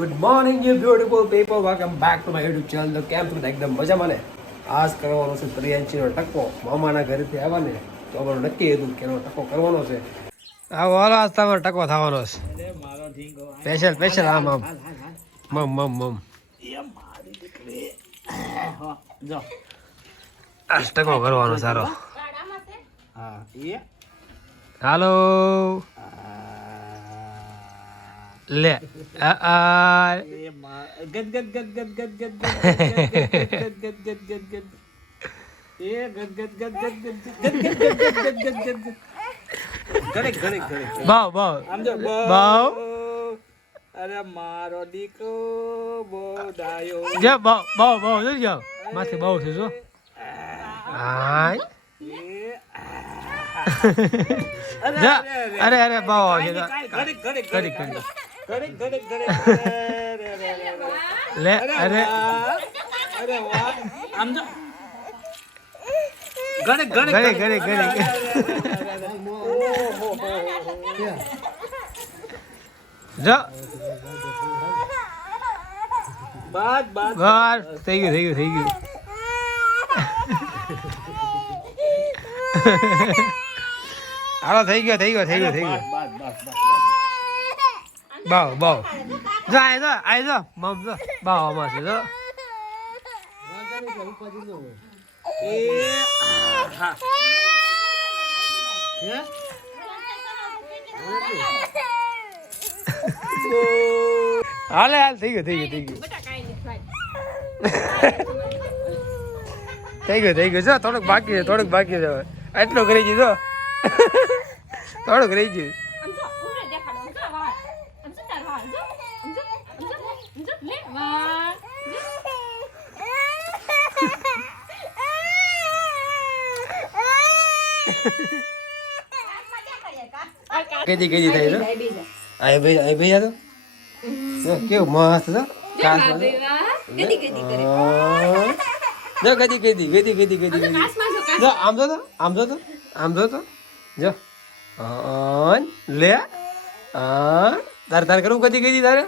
Good morning you beautiful people welcome back to my YouTube channel. તો કેમ છો એકદમ મજામાં ને? આજ કરવાનો છે પ્રિયાંશીનો ટકો. મામાના ઘરેથી આવ્યા ને તો અમારું નક્કી હતું કે એનો ટકો કરવાનો છે. આવો હાલો, આજ તમારો ટકો થવાનો છે. સ્પેશિયલ સ્પેશિયલ આમ આમ મમ મમ મમ આજ ટકો કરવાનો સારો. હાલો લે આ ગદ ગદ ગદ ગદ ગદ ગદ ગદ ગદ ગદ ગદ એ ગદ ગદ ગદ ગદ ગદ ઘડે ઘડે ઘડે બાવ બાવ આમ જો બાવ અરે મારો દીકરો બહુ ડાયો જે બાવ બાવ બાવ જોઈ જાવ માથે બાવ છે જો હાય અરે અરે બાવ છે ઘડે ઘડે ઘડી ઘડી ઘડે ઘડે ઘડે લે અરે અરે વાહ આમ જો ઘડે ઘડે ઘડી ઘડી ઘડી જો બાદ બાદ બાર થઈ ગયું થઈ ગયું થઈ ગયું હાલો થઈ ગયો થઈ ગયો થઈ ગયો થઈ ગયો બાદ બાદ બાવ બાવ જો આય જો મમ જો બાવ આમાં છે જો એ હા હે હાલે હાલ થઈ ગયું થઈ ગયું થઈ ગયું થઈ ગયું જો થોડુંક બાકી છે થોડુંક બાકી છે હવે એટલું કરી ગયું જો થોડુંક રહી ગયું કેદી કેદી થાય તો આય ભાઈ આ તો જો કેવું મસ્ત તો કાસ જો કદી કદી જો આમ જો તો આમ જો તો આમ જો તો જો અન લે તારે તારે કરું કદી તારે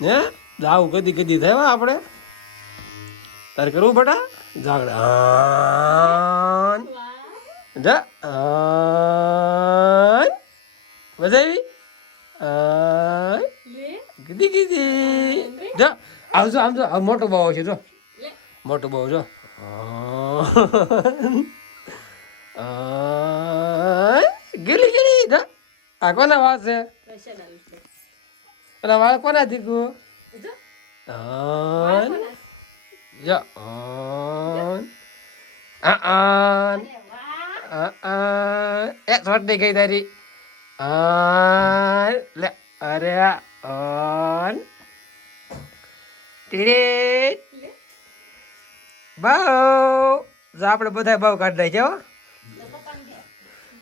હે જાવ કદી થાય આપણે તારે કરવું બટા જાગડા જા બજાવી કીધી જો આવજો આમ જો મોટો બાવો છે જો મોટો બાવો જો ગીલી ગીલી જો આ કોના વાત છે પેલા વાળ કોના દીકું જો એ શોર્ટ નહીં ગઈ તારી લે અરે ઓન ટીરે બાવ જો આપણે બધા બાવ કાઢી નાખીએ હો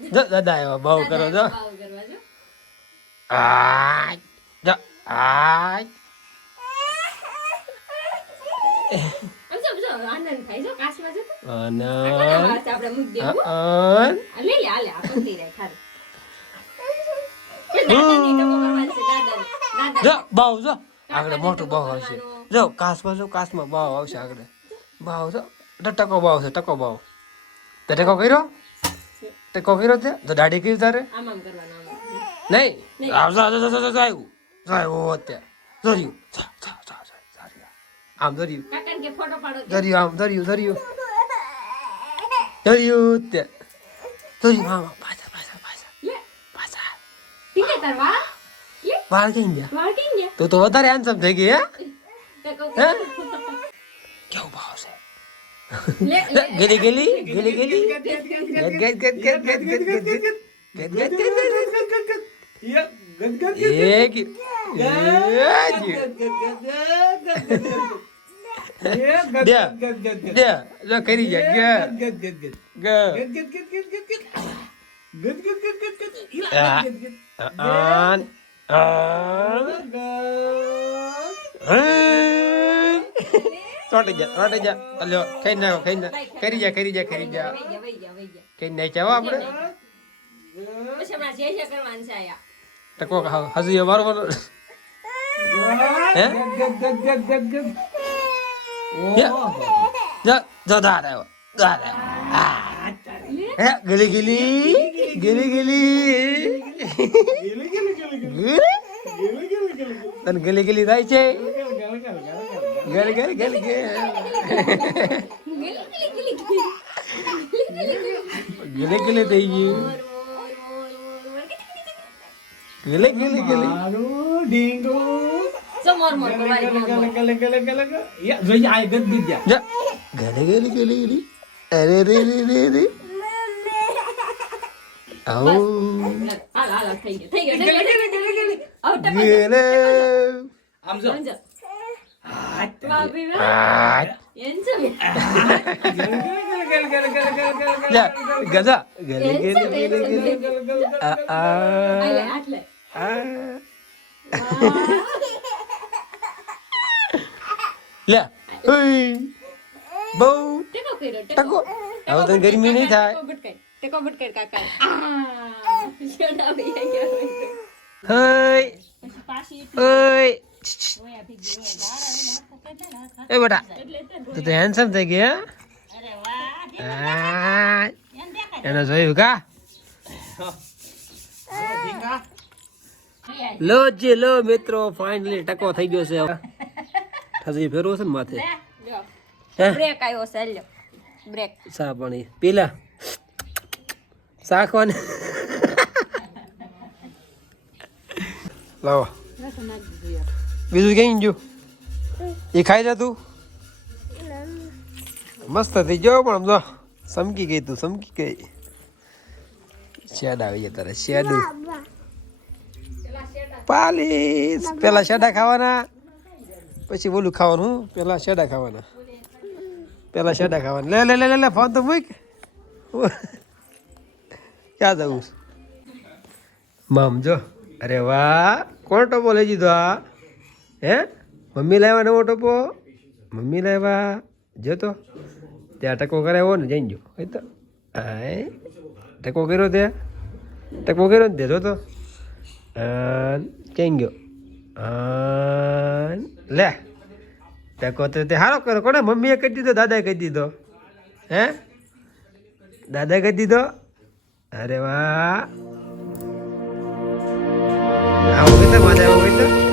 જો દાદા આવ્યો બાવ કરો જો આ જો આ બાવ જો આગળ મોટું બાવ આવશે જો કાસમાં જો કાસમાં બાવ આવશે આગળ બાવ જો ટકો બાવ છે ટકો બાવ તે ટકો કર્યો તે તો દાઢી કર્યું તારે નહીં આવ્યું ધર્યું આમ ધર્યું આમ ધર્યું તે ધર્યું હા પાછા વાળ કઈ ગયા તો વધારે આન્સર થઈ ગઈ હે કેવું ભાવ છે ગેલી ગેલી ગેલી ગેલી કરી ચોટી જા અલ્યો ખાઈ નાખો કરી જા કઈ નાખ્યા હો આપણે ટકો હજુ મારવાનો હે ગદ ગદ ગદ ગદ જો જો દાદ આવ્યો દાદ હે ગલી ગલી ગલી ગલી તને ગલી ગલી થાય છે ગલી ગલી ગલી ગલી ગલી થઈ ગયું ગલી ગલી ગલી મારું ડીંગો સમોર મોર કવાય ગલે યા જોઈએ આ ગદ દીધ્યા જા ગલી ગલી ગલી ગલી અરે રે રે રે રે આવો હાલ હાલ થઈ ગયું આઉટ ગલે આમ જો બાબી આ એન્જમ જા ગજા ગલી ગલી ગલી ગલી આ આ આટલે લે ઓય બહુ ટેકો કર્યો ટકો હવે તો ગરમી નહીં થાય ટેકો બટકાય કાકા શેડા આવી ગયા હય પછી પાછી ઓય ઓયા ભીગી હોય એ બેટા તું તો હેન્ડસમ થઈ ગયા અરે વાહ આ એને જોયું કા લો જે લો મિત્રો ફાઇનલી ટકો થઈ ગયો છે હજી ફેરવો છે ને માથે હે બ્રેક આવ્યો છે લ્યો બ્રેક સા પાણી પીલા શાકવાને લાવો બીજું કઈ ગયું એ ખાઈ જા તું મસ્ત થઈ ગયો પણ સમજો સમકી ગઈ તું સમકી ગઈ શેડ આવી ગયા તારે શેડું પાલીસ પેલા શેડા ખાવાના પછી બોલું ખાવાનું પેલા શેડા ખાવાના પેલા શેડા ખાવાના લે લે લે લે ફોન તો મૂક ક્યાં જવું મામ જો અરે વાહ કોણ ટોપો લઈ દીધો આ હે મમ્મી લાવ્યા નવો ટોપો મમ્મી લાવ્યા જો તો ત્યાં ટકો કરાવ્યો ને જઈને જો હોય તો હા ટકો કર્યો ત્યાં ટકો કર્યો ને તે જો તો ક્યાં ગયો લે ટકો તો તે સારો કર્યો કોને મમ્મીએ કરી દીધો દાદાએ કરી દીધો હે દાદાએ કરી દીધો અરે વાહ આવો કે માથે આવો કે